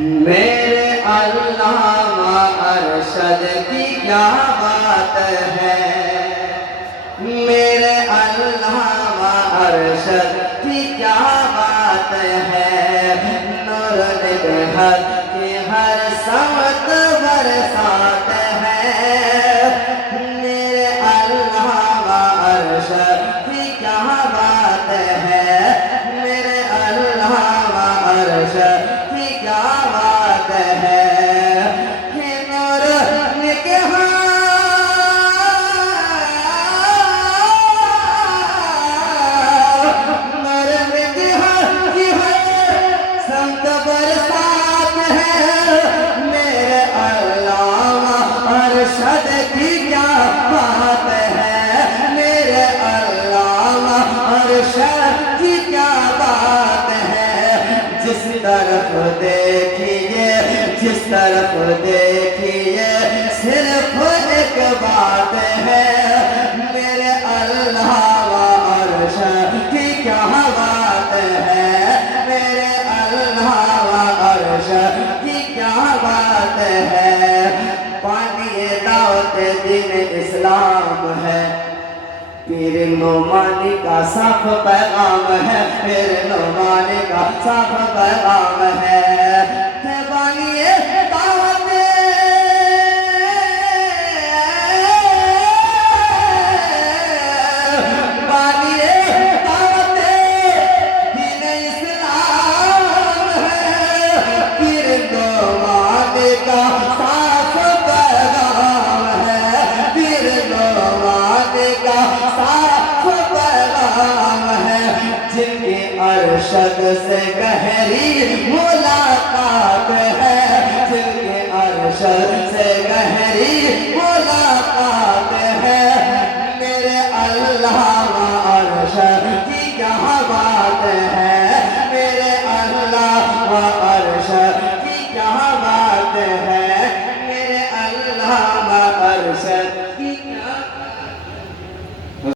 میرے علامہ ارشد کی کیا بات ہے، میرے علامہ ارشد کی کیا بات ہے، نور نگہت کی ہر سمت برسات ہے، میرے علامہ ارشد کی کیا بات ہے، میرے علامہ ارشد کی کیا بات ہے، کہ نور نگہت برسات ہے، میرے علامہ ارشد کی کیا بات ہے، میرے علامہ ارشد کی کیا بات ہے، جس طرف دیکھیے جس طرف دیکھیے صرف ایک بات ہے، میرے علامہ ارشد کی کیا بات ہے، میرے کی کیا بات ہے، پانی دعوت دین اسلام ہے، پیر نعمانی کا صاف پیغام ہے، پیر نعمانی کا صاف پیغام ہے، پانی دعوت ارشد سے گہری ملاقات ہے، جن کے ارشد سے گہری ملاقات ہے، میرے علامہ ارشد کی کیا بات ہے،